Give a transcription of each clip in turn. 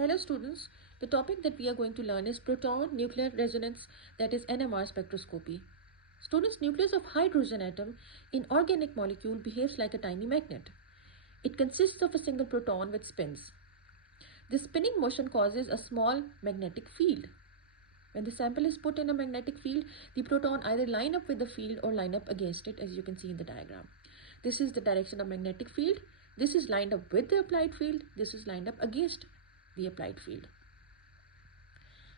Hello students, the topic that we are going to learn is proton nuclear resonance, that is NMR spectroscopy. Students, nucleus of hydrogen atom in organic molecule behaves like a tiny magnet. It consists of a single proton with spins. This spinning motion causes a small magnetic field. When the sample is put in a magnetic field, the proton either line up with the field or line up against it, as you can see in the diagram. This is the direction of magnetic field. This is lined up with the applied field. This is lined up against the applied field.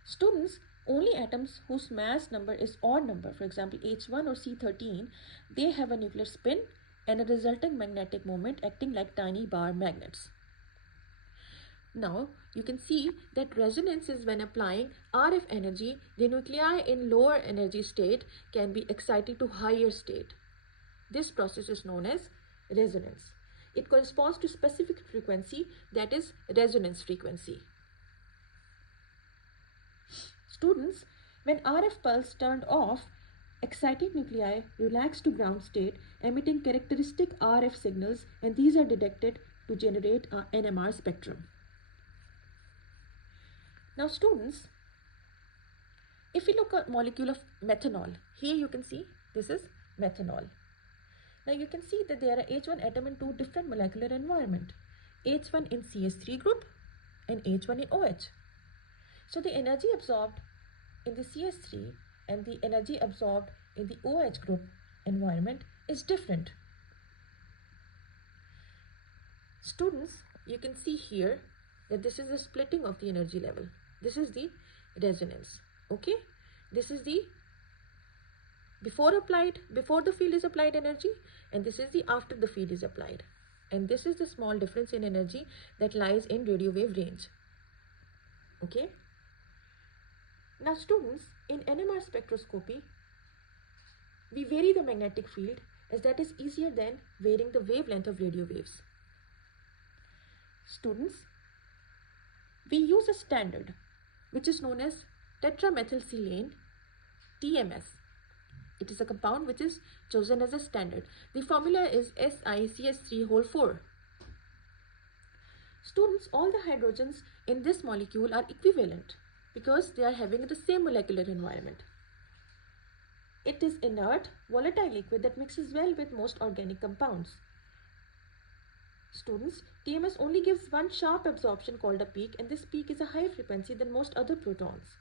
Students, only atoms whose mass number is odd number, for example H1 or C13, they have a nuclear spin and a resulting magnetic moment acting like tiny bar magnets. Now, you can see that resonance is when applying RF energy, the nuclei in lower energy state can be excited to higher state. This process is known as resonance. It corresponds to specific frequency, that is resonance frequency. Students, when RF pulse turned off, excited nuclei relax to ground state, emitting characteristic RF signals, and these are detected to generate an NMR spectrum. Now students, if we look at molecule of methanol, here you can see this is methanol. Now you can see that there are H1 atom in two different molecular environment, H1 in CS3 group and H1 in OH. So the energy absorbed in the CS3 and the energy absorbed in the OH group environment is different. Students, you can see here that this is the splitting of the energy level. This is the resonance. Okay, this is the before the field is applied energy, and this is the after the field is applied, and this is the small difference in energy that lies in radio wave range. Okay, now students, in NMR spectroscopy we vary the magnetic field, as that is easier than varying the wavelength of radio waves. Students, we use a standard which is known as tetramethylsilane, TMS. It is a compound which is chosen as a standard. The formula is SiCH3 Students, all the hydrogens in this molecule are equivalent because they are having the same molecular environment. It is inert, volatile liquid that mixes well with most organic compounds. Students, TMS only gives one sharp absorption called a peak, and this peak is a higher frequency than most other protons.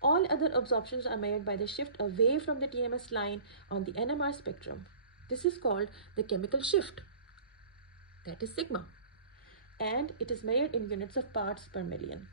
All other absorptions are measured by the shift away from the TMS line on the NMR spectrum. This is called the chemical shift, that is sigma, and it is measured in units of parts per million.